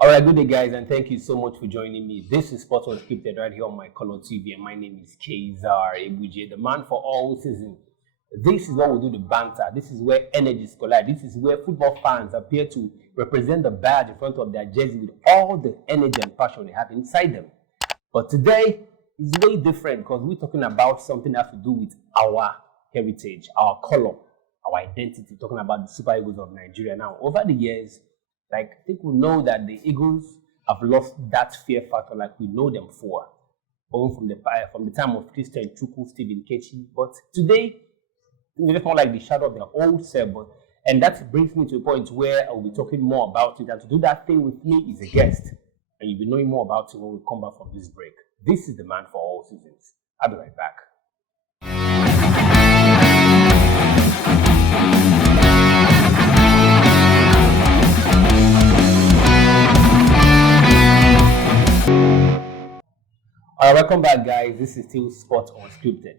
All right, good day, guys, and thank you so much for joining me. This is Sports Unscripted right here on MyColorTV, and my name is Kaiser, the man for all season. This is what we do the banter. This is where energies collide. This is where football fans appear to represent the badge in front of their jersey with all the energy and passion they have inside them. But today is way different because we're talking about something that has to do with our heritage, our color, our identity, talking about the Super Eagles of Nigeria. Now, over the years, I think we know that the Eagles have lost that fear factor like we know them for, going from the time of Christian Chukwu, Stephen Kechi. But today, it's more like the shadow of their old self. And that brings me to a point where I'll be talking more about it. And to do that thing with me is a guest. And you'll be knowing more about it when we come back from this break. This is the man for all seasons. I'll be right back. All right, welcome back, guys. This is still Sports Unscripted.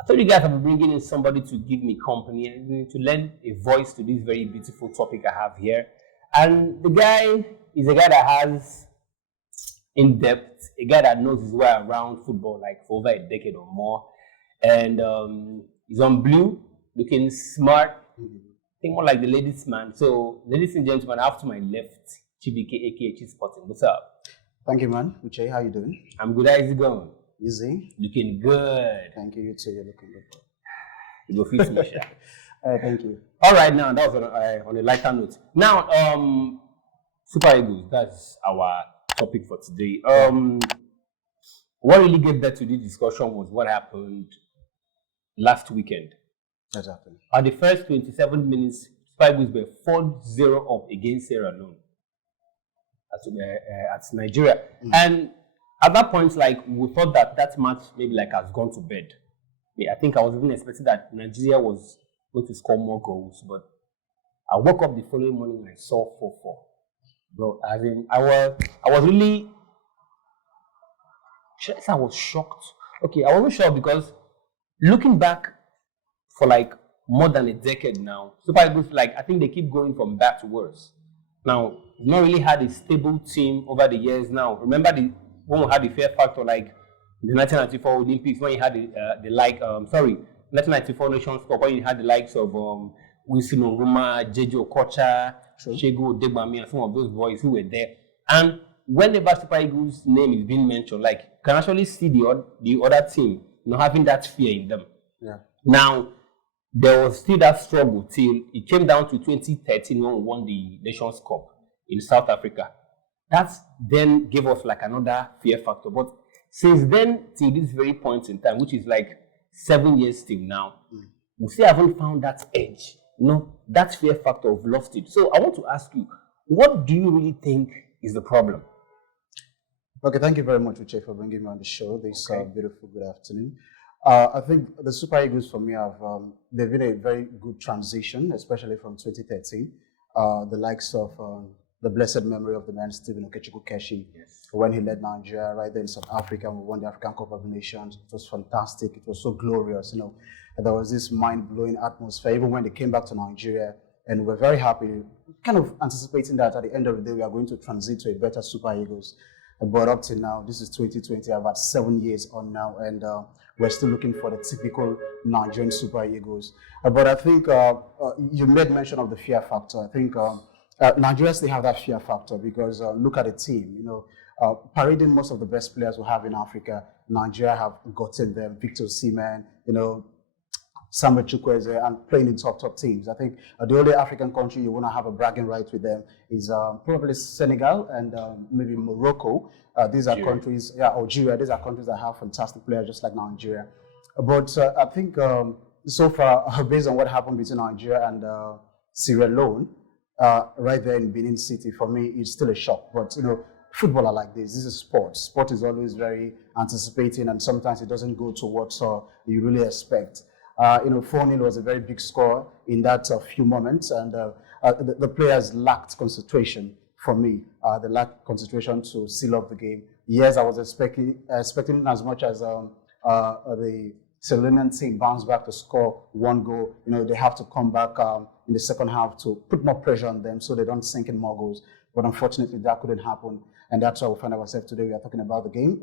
I thought you guys have been bringing in somebody to give me company and to lend a voice to this very beautiful topic I have here. And the guy is a guy that has in depth, a guy that knows his way around football like for over a decade or more. And he's on blue, looking smart, I think more like the ladies' man. So, ladies and gentlemen, off to my left, Chibuike aka Spotting. What's up? Thank you, man. Uche, how you doing? I'm good. How's it going? Easy. Looking good. Thank you. You too. You're looking good. You go fix me, Thank you. All right, now that was on a lighter note. Now, Super Eagles. That's our topic for today. What really gave birth to this discussion was what happened last weekend. That happened. At the first 27 minutes, Super Eagles were 4-0 up against Sierra Leone at Nigeria. And at that point, like, we thought that match maybe like has gone to bed. Yeah, I think I was even expecting that Nigeria was going to score more goals, but I woke up the following morning and I saw 4-4. Bro, I mean, I was really, should I say I was shocked? Okay, I wasn't shocked because looking back for like more than a decade now, Super Eagles, like, I think they keep going from bad to worse. Now, we've not really had a stable team over the years now. Remember when we had the fear factor, like the 1994 Olympics, when you had 1994 Nations Cup, when you had the likes of Wilson Oruma, Jeje Okocha, Shegu Odegbami, and some of those boys who were there. And whenever Super Eagles' name is being mentioned, like, you can actually see the other team, having that fear in them. Yeah. Now, there was still that struggle till it came down to 2013 when we won the Nations Cup in South Africa. That then gave us like another fear factor. But since then, till this very point in time, which is like 7 years till now, we still haven't found that edge. That fear factor, we've lost it. So I want to ask you, what do you really think is the problem? Okay, thank you very much, Uche, for bringing me on the show this beautiful good afternoon. I think the Super Eagles for me they've been a very good transition, especially from 2013. The likes of the blessed memory of the man Stephen Kechi, when he led Nigeria right there in South Africa and we won the African Cup of Nations. It was fantastic. It was so glorious, And there was this mind-blowing atmosphere even when they came back to Nigeria, and we're very happy, kind of anticipating that at the end of the day we are going to transit to a better Super Eagles. But up to now, this is 2020, about 7 years on now, and we're still looking for the typical Nigerian Super Eagles. But I think you made mention of the fear factor. I think Nigeria still have that fear factor because look at the team, parading most of the best players we have in Africa. Nigeria have gotten them, Victor Osimhen, Samuel Chukwueze, and playing in top teams. I think the only African country you want to have a bragging right with them is probably Senegal and maybe Morocco. These are countries, Algeria. These are countries that have fantastic players just like Nigeria. But I think so far, based on what happened between Nigeria and Sierra Leone, right there in Benin City, for me, it's still a shock. But football are like this. This is sport. Sport is always very anticipating, and sometimes it doesn't go to what you really expect. 4-0 was a very big score in that few moments, and the players lacked concentration for me. They lacked concentration to seal up the game. Yes, I was expecting as much as the Sierra Leonean team bounce back to score one goal. They have to come back in the second half to put more pressure on them so they don't sink in more goals. But unfortunately, that couldn't happen. And that's why we find ourselves today. We are talking about the game.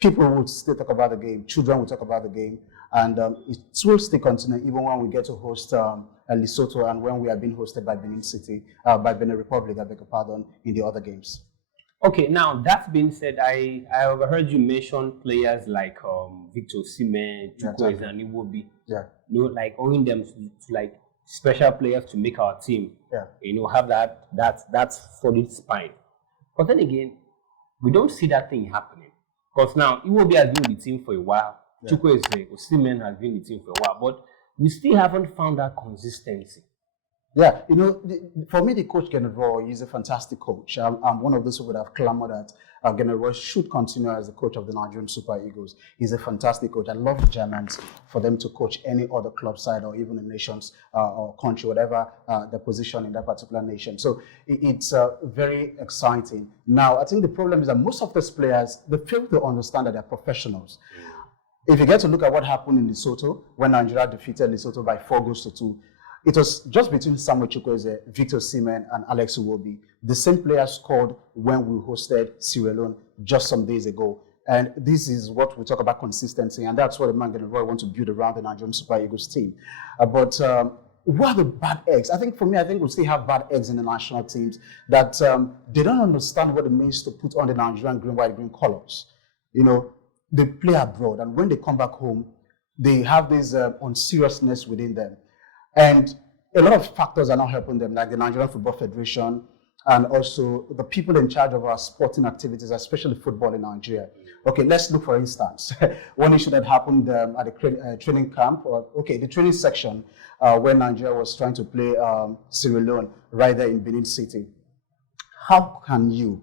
People will still talk about the game. Children will talk about the game. And it will still continue even when we get to host Lesotho and when we are being hosted by Benin City, by Benin Republic, I beg your pardon, in the other games. Okay, now that being said, I overheard you mention players like Victor Osimhen, Chukwueze, and Iwobi. Yeah. You know, like owing them to like special players to make our team. Yeah. You know, have that solid spine. But then again, we don't see that thing happening. Because now Iwobi has been with the team for a while. Yeah. Chukwueze, Osimhen has been with the team for a while, but we still haven't found that consistency. Yeah, you know, for me, the coach Genero is a fantastic coach. I'm one of those who would have clamored that Genero should continue as the coach of the Nigerian Super Eagles. He's a fantastic coach. I love the Germans for them to coach any other club side or even a nation's or country, whatever the position in that particular nation. So it's very exciting. Now, I think the problem is that most of these players, they fail to understand that they're professionals. If you get to look at what happened in Lesotho, when Nigeria defeated Lesotho by 4-2, it was just between Samuel Chukwueze, Victor Osimhen, and Alex Iwobi. The same players scored when we hosted Sierra Leone just some days ago. And this is what we talk about consistency, and that's what the man Genero wants to build around the Nigerian Super Eagles team. But what are the bad eggs? I think for me, I think we still have bad eggs in the national teams that they don't understand what it means to put on the Nigerian green, white, green colors. You know, they play abroad, and when they come back home, they have this unseriousness within them. And a lot of factors are not helping them, like the Nigerian Football Federation and also the people in charge of our sporting activities, especially football in Nigeria. Okay, let's look, for instance, one issue that happened at the training camp, or the training section when Nigeria was trying to play Sierra Leone right there in Benin City. How can you,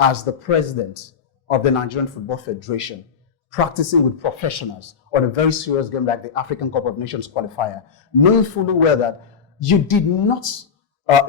as the president of the Nigerian Football Federation, practicing with professionals on a very serious game like the African Cup of Nations qualifier, knowing fully well that you did not,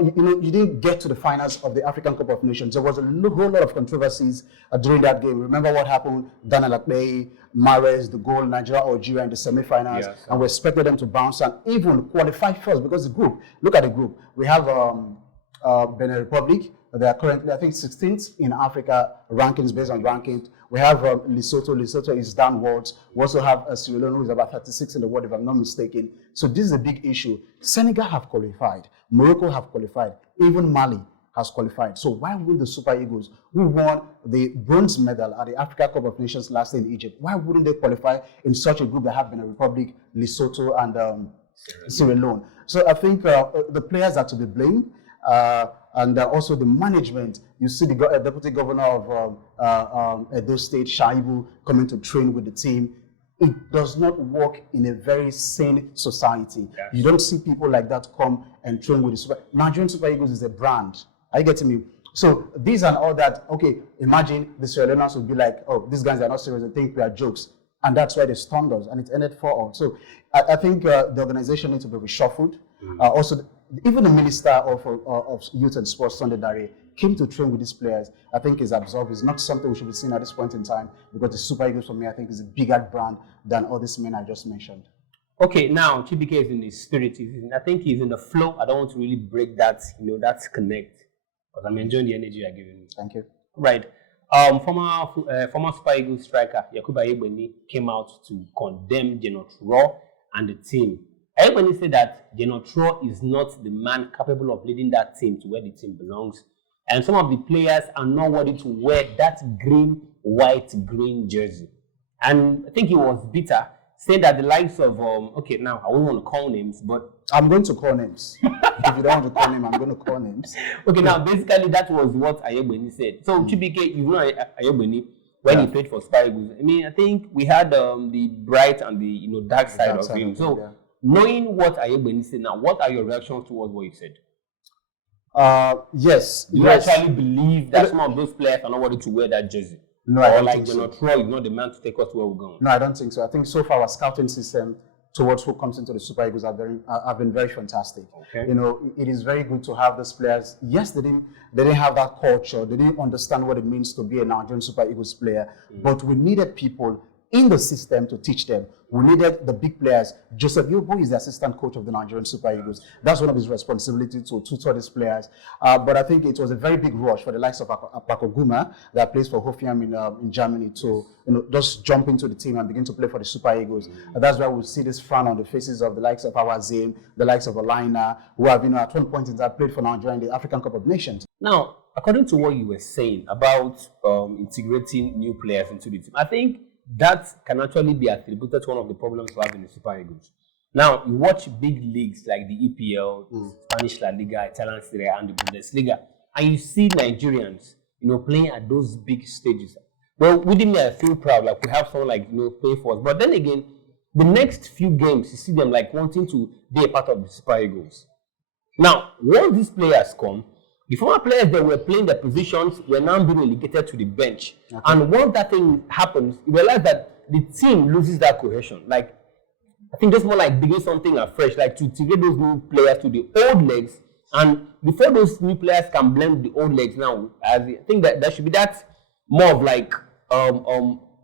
you didn't get to the finals of the African Cup of Nations. There was a whole lot of controversies during that game. Remember what happened? Daniel Akpei, Mahrez, the goal, Nigeria, Algeria in the semifinals, yes, and we expected them to bounce and even qualify first because the group, look at the group. We have Benin Republic. They are currently, I think, 16th in Africa rankings based on rankings. We have Lesotho. Lesotho is downwards. We also have Sierra Leone, who is about 36 in the world, if I'm not mistaken. So this is a big issue. Senegal have qualified. Morocco have qualified. Even Mali has qualified. So why would the Super Eagles, who won the bronze medal at the Africa Cup of Nations last year in Egypt, why wouldn't they qualify in such a group that have been a Republic, Lesotho, and Sierra Leone? So I think the players are to be blamed. And also the management. You see the deputy governor of Edo State, Shaibu, coming to train with the team. It does not work in a very sane society. Yes. You don't see people like that come and train with the Nigerian Super Eagles is a brand. Are you getting me? So these and all that, okay, imagine the Sierra Leoneans would be like, oh, these guys are not serious, they think we are jokes. And that's why they stunned us, and it ended 4-4. So I think the organization needs to be reshuffled. Also, even the Minister of Youth and Sports, Sunday Dare, came to train with these players. I think is absorbed. It's not something we should be seeing at this point in time because the Super Eagles, for me, I think is a bigger brand than all these men I just mentioned. Okay, now Chibuike is in his spirit. I think he's in the flow. I don't want to really break that, that connect, because I'm enjoying the energy you're giving me. Thank you. Right. Former Super Eagles striker Yakubu Ayebeni came out to condemn Genotro and the team. Ayebeni said that Genotro is not the man capable of leading that team to where the team belongs, and some of the players are not worthy to wear that green, white, green jersey. And I think he was bitter, saying that the likes of okay, now I won't want to call names, but I'm going to call names. If you don't want to call names, I'm going to call names. Okay, now basically that was what Ayebeni said. So Chibuike, you know Ayebeni when he played for Super Eagles. I mean, I think we had the bright and the dark side of him. So knowing what Ayebeni said now, what are your reactions towards what he said? Yes. Do you actually believe that some of those players are not worthy to wear that jersey? No, I don't like think so. Genotro is not the man to take us where we're going. No, I don't think so. I think so far our scouting system towards who comes into the Super Eagles have been very fantastic. Okay. It is very good to have those players. Yes, they didn't have that culture. They didn't understand what it means to be a Nigerian Super Eagles player. But we needed people in the system to teach them. We needed the big players. Joseph Yobo is the assistant coach of the Nigerian Super Eagles. That's one of his responsibilities to tutor these players. But I think it was a very big rush for the likes of Apako Guma that plays for Hoffenheim in Germany to just jump into the team and begin to play for the Super Eagles. That's why we see this frown on the faces of the likes of Awazim, the likes of Olaina, who have at one point in time played for Nigeria in the African Cup of Nations. Now, according to what you were saying about integrating new players into the team, I think that can actually be attributed to one of the problems we have in the Super Eagles. Now, you watch big leagues like the EPL, Spanish La Liga, Italian Serie A, and the Bundesliga, and you see Nigerians, playing at those big stages. Well, within me, I feel proud, like we have someone like, play for us. But then again, the next few games, you see them like wanting to be a part of the Super Eagles. Now, once these players come, the former players that were playing their positions were now being relegated to the bench. Okay. And once that thing happens, you realize that the team loses that cohesion. Like, I think just more like begin something afresh, like to integrate those new players to the old legs. And before those new players can blend the old legs now, I think that there should be that more of like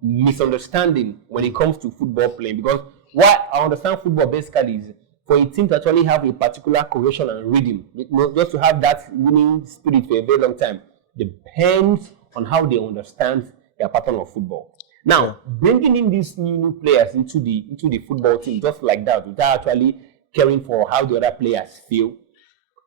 misunderstanding when it comes to football playing. Because what I understand football basically is for a team to actually have a particular cohesion and rhythm, just to have that winning spirit for a very long time, depends on how they understand their pattern of football. Now, bringing in these new players into the football team just like that, without actually caring for how the other players feel,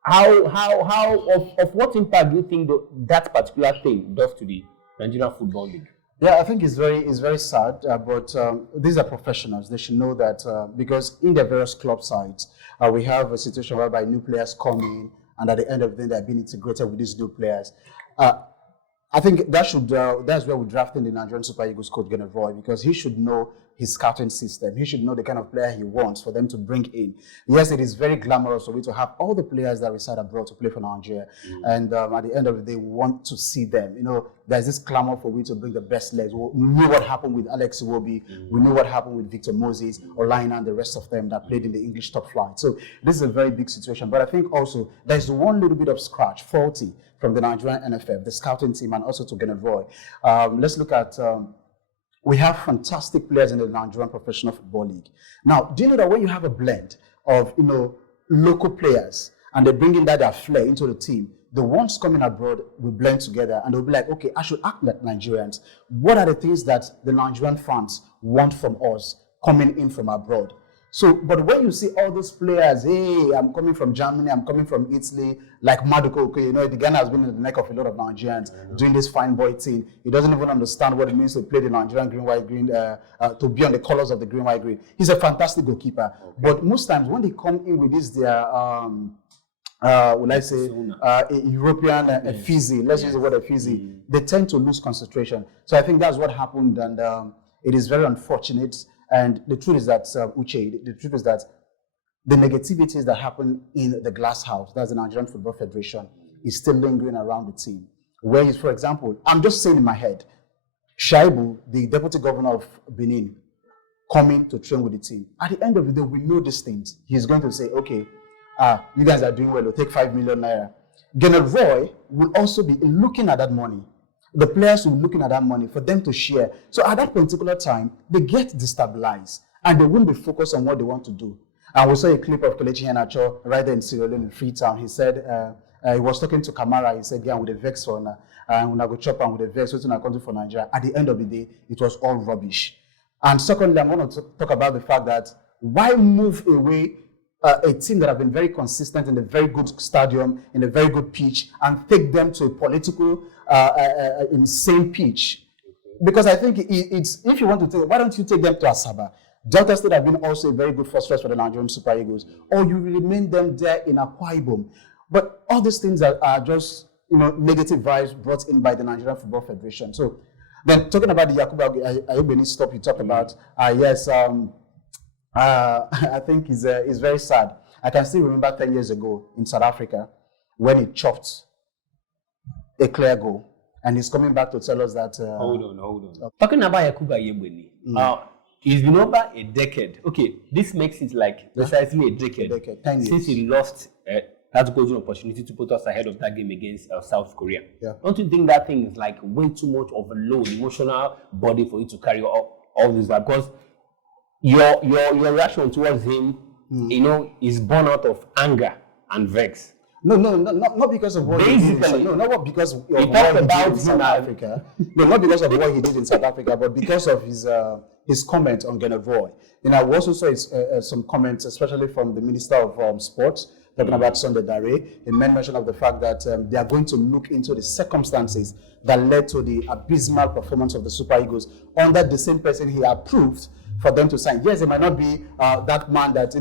of what impact do you think that particular thing does to the Nigerian Football League? Yeah, I think it's very sad, but these are professionals. They should know that because in their various club sides, we have a situation whereby new players come in, and at the end of the day, they're being integrated with these new players. I think that's where we're drafting the Nigerian Super Eagles coach, Gennett Roy, because he should know his scouting system. He should know the kind of player he wants for them to bring in. Yes, it is very glamorous for me to have all the players that reside abroad to play for Nigeria. And at the end of the day, we want to see them. There's this clamor for we to bring the best legs. We knew what happened with Alex Iwobi. We knew what happened with Victor Moses, Olaina, and the rest of them that played in the English top flight. So this is a very big situation. But I think also there's one little bit of scratch, faulty, from the Nigerian NFF, the scouting team, and also to Gennett Roy. Let's look at... we have fantastic players in the Nigerian Professional Football League. Now, do you know that when you have a blend of, local players and they bring in that flair into the team, the ones coming abroad will blend together and they'll be like, okay, I should act like Nigerians. What are the things that the Nigerian fans want from us coming in from abroad? So, but when you see all those players, hey, I'm coming from Germany, I'm coming from Italy, like Maduko, okay, the Ghana has been in the neck of a lot of Nigerians doing this fine boy thing. He doesn't even understand what it means to play the Nigerian green, white, green, to be on the colors of the green, white, green. He's a fantastic goalkeeper. Okay. But most times when they come in with this, will I say, European Fizzy, let's use the word Fizzy, they tend to lose concentration. So I think that's what happened, and it is very unfortunate. And the truth is that, Uche, the truth is that the negativities that happen in the glass house, that's the Nigerian Football Federation, is still lingering around the team. Whereas, for example, I'm just saying in my head, Shaibu, the deputy governor of Benin, coming to train with the team. At the end of the day, we know these things. He's going to say, okay, you guys are doing well, we'll take 5 million naira. Gennett Roy will also be looking at that money. The players will be looking at that money for them to share. So at that particular time, they get destabilized and they won't be focused on what they want to do. And we saw a clip of Kelechi Iheanacho right there in Sierra Leone in Freetown. He said, he was talking to Kamara. He said, yeah, with a vex on, when I go chop and with a vex, what's in a country for Nigeria. At the end of the day, it was all rubbish. And secondly, I'm going to talk about the fact that why move away a team that have been very consistent in a very good stadium, in a very good pitch, and take them to a political, insane pitch? Because I think it's, if you want to take, why don't you take them to Asaba? Delta State have been also a very good first choice for the Nigerian Super Eagles, or you remain them there in Akwa Ibom. But all these things are just, negative vibes brought in by the Nigerian Football Federation. So then talking about the Yakubu Ayobeni stop you talked about, yes, I think it's very sad. I can still remember 10 years ago in South Africa when he chopped a clear goal, and he's coming back to tell us that. Hold on. Talking about Yakubu Ayobeni, it's been over a decade. Okay, this makes it like precisely a decade 10 years. Since he lost that golden opportunity to put us ahead of that game against South Korea. Yeah. Don't you think that thing is like way too much of a load, emotional body for you to carry up? all this, because your reaction towards him, is born out of anger and vex. No, not because of what he did. Not because of what he did in South Africa. No, not because of what he did in South Africa, but because of his comment on Gennaro Roy. We also saw some comments, especially from the Minister of Sports, talking about Sunday Dare. He made mention of the fact that they are going to look into the circumstances that led to the abysmal performance of the Super Eagles under the same person he approved for them to sign. Yes, it might not be that man that,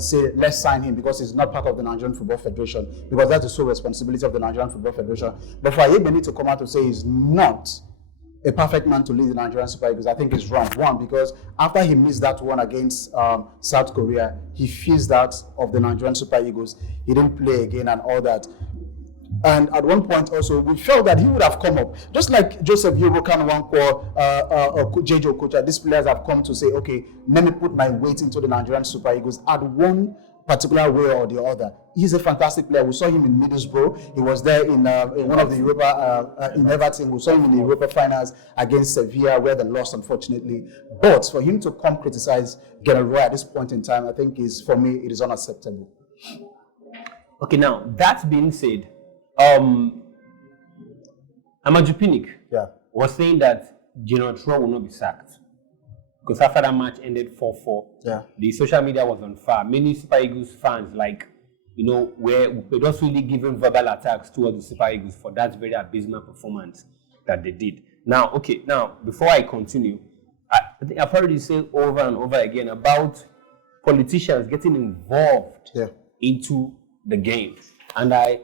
say, let's sign him because he's not part of the Nigerian Football Federation, because that's the sole responsibility of the Nigerian Football Federation. But for Ayebeni to come out to say he's not a perfect man to lead the Nigerian Super Eagles, I think is wrong. One, because after he missed that one against South Korea, he feels that of the Nigerian Super Eagles. He didn't play again and all that. And at one point also, we felt that he would have come up. Just like Joseph Yobokan Wankwo, JJ Okocha, these players have come to say, okay, let me put my weight into the Nigerian Super Eagles at one particular way or the other. He's a fantastic player. We saw him in Middlesbrough. He was there in one of the Europa, in Everton. We saw him in the Europa finals against Sevilla, where they lost, unfortunately. But for him to come criticize Gennaro Roy at this point in time, I think for me, it is unacceptable. Okay, now, that being said, Amaju Pinnick was saying that Gennaro Roy will not be sacked because after that match ended 4-4, the social media was on fire. Many Super Eagles fans, were just really giving verbal attacks towards the Super Eagles for that very abysmal performance that they did. Now, before I continue, I think I've already said over and over again about politicians getting involved into the game, and I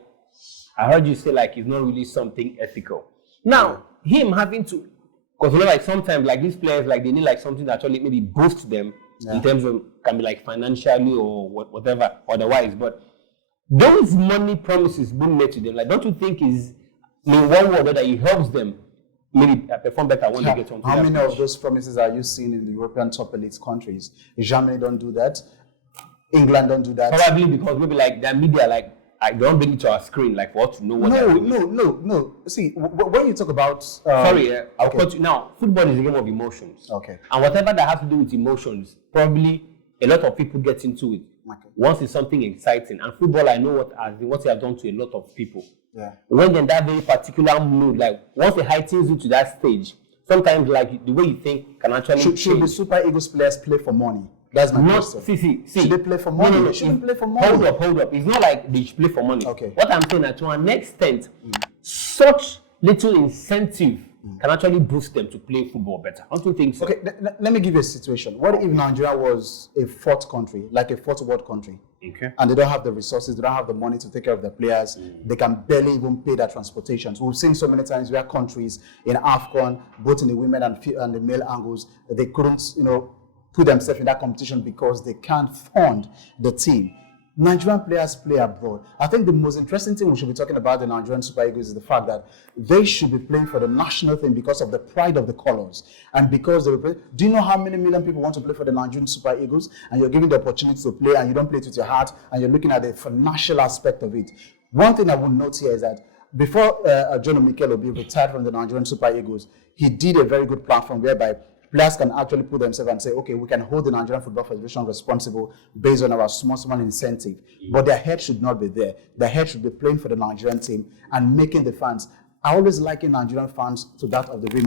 heard you say it's not really something ethical. Now, him having to, because sometimes these players they need something that actually maybe boosts them in terms of can be financially or whatever otherwise. But those money promises being made to them, don't you think is one word that it helps them maybe perform better when they get on? How many of those promises are you seeing in the European top elite countries? Germany don't do that. England don't do that. Probably because maybe their media I don't bring it to our screen for us to know what. No. See, when you talk about I'll cut you now. Football is a game of emotions. Okay. And whatever that has to do with emotions, probably a lot of people get into it. Okay. Once it's something exciting, and football, I know what it has done to a lot of people. Yeah. When in that very particular mood, once it heightens you to that stage, sometimes the way you think can actually change. Should the Super Eagles players play for money? That's my question. See. Should they play for money? No, they shouldn't play for money. Hold up. It's not like they should play for money. Okay. What I'm saying is to an extent, such little incentive can actually boost them to play football better. Don't you think so? Okay, let me give you a situation. What if Nigeria was a fourth country, like a fourth world country? Okay. And they don't have the resources, they don't have the money to take care of their players. They can barely even pay their transportation. So we've seen so many times where countries in AFCON, both in the women and the male angles, they couldn't, put themselves in that competition because they can't fund the team. Nigerian players play abroad. I think the most interesting thing we should be talking about the Nigerian Super Eagles is the fact that they should be playing for the national team because of the pride of the colors. And because do you know how many million people want to play for the Nigerian Super Eagles? And you're given the opportunity to play and you don't play it with your heart and you're looking at the financial aspect of it. One thing I would note here is that before John Mikel Obi retired from the Nigerian Super Eagles, he did a very good platform whereby players can actually put themselves and say, okay, we can hold the Nigerian Football Federation responsible based on our small incentive. But their head should not be there. Their head should be playing for the Nigerian team and making the fans. I always liken Nigerian fans to that of the Real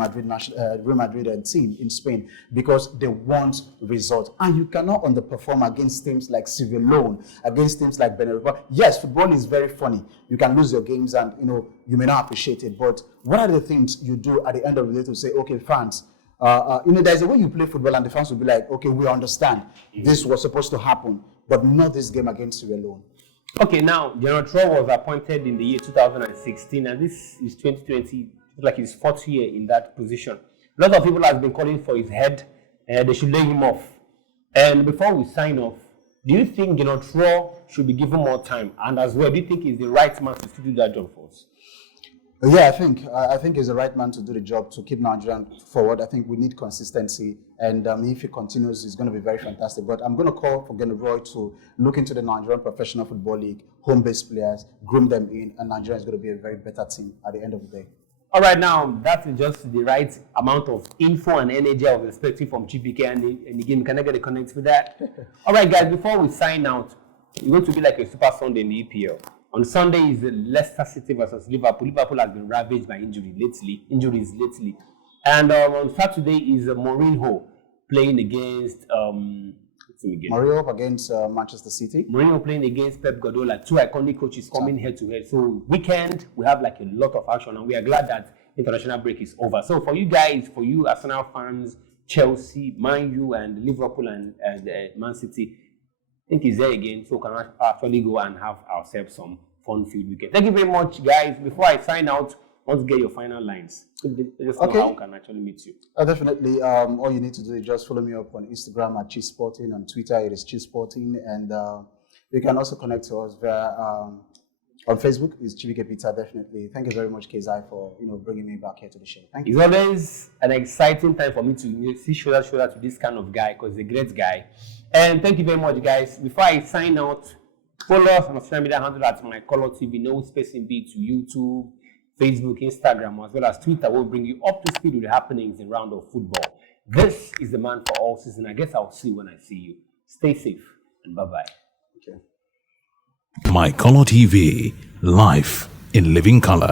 Madrid team in Spain because they want results. And you cannot underperform against teams like Sierra Leone, against teams like Benin Republic. Yes, football is very funny. You can lose your games and you may not appreciate it. But what are the things you do at the end of the day to say, okay, fans, there's a way you play football and the fans will be like, okay, we understand this was supposed to happen, but not this game against Sierra Leone. Okay, now, Gennaro Roy was appointed in the year 2016, and this is 2020, like his fourth year in that position. A lot of people have been calling for his head, they should lay him off. And before we sign off, do you think Gennaro Roy should be given more time? And as well, do you think he's the right man to do that job for us? Yeah, I think he's the right man to do the job, to keep Nigeria forward. I think we need consistency, and if he continues, it's going to be very fantastic. But I'm going to call for Gennaro Roy to look into the Nigerian Professional Football League, home-based players, groom them in, and Nigeria is going to be a very better team at the end of the day. All right, now that is just the right amount of info and energy I was expecting from Chibuike, and again, can I get a connect with that? All right, guys, before we sign out, it's going to be like a super Sunday in the EPL. On Sunday is Leicester City versus Liverpool. Liverpool has been ravaged by injuries lately. And on Saturday is Mourinho playing against Mourinho up against Manchester City. Mourinho playing against Pep Guardiola, two iconic coaches coming head to head. So weekend we have like a lot of action, and we are glad that international break is over. So for you guys, for you Arsenal fans, Chelsea, Man U, and Liverpool and Man City, I think it's there again. So we can actually go and have ourselves some fun-filled weekend. Thank you very much, guys. Before I sign out, I want to get your final lines. Just know how we can actually meet you. Definitely. All you need to do is just follow me up on Instagram at ChiSporting. On Twitter, it is ChiSporting. And you can also connect to us via on Facebook. It's Chibuike Peter. Definitely. Thank you very much, Kaiser, for bringing me back here to the show. Thank you. It's always an exciting time for me to see shoulder to shoulder to this kind of guy, because he's a great guy. And thank you very much, guys. Before I sign out, follow us on social media handle at MyColorTV. No space in B to YouTube, Facebook, Instagram, as well as Twitter. Will bring you up to speed with the happenings in round of football. This is the man for all season. I guess I'll see you when I see you. Stay safe and bye-bye. Okay. MyColorTV, life in living color.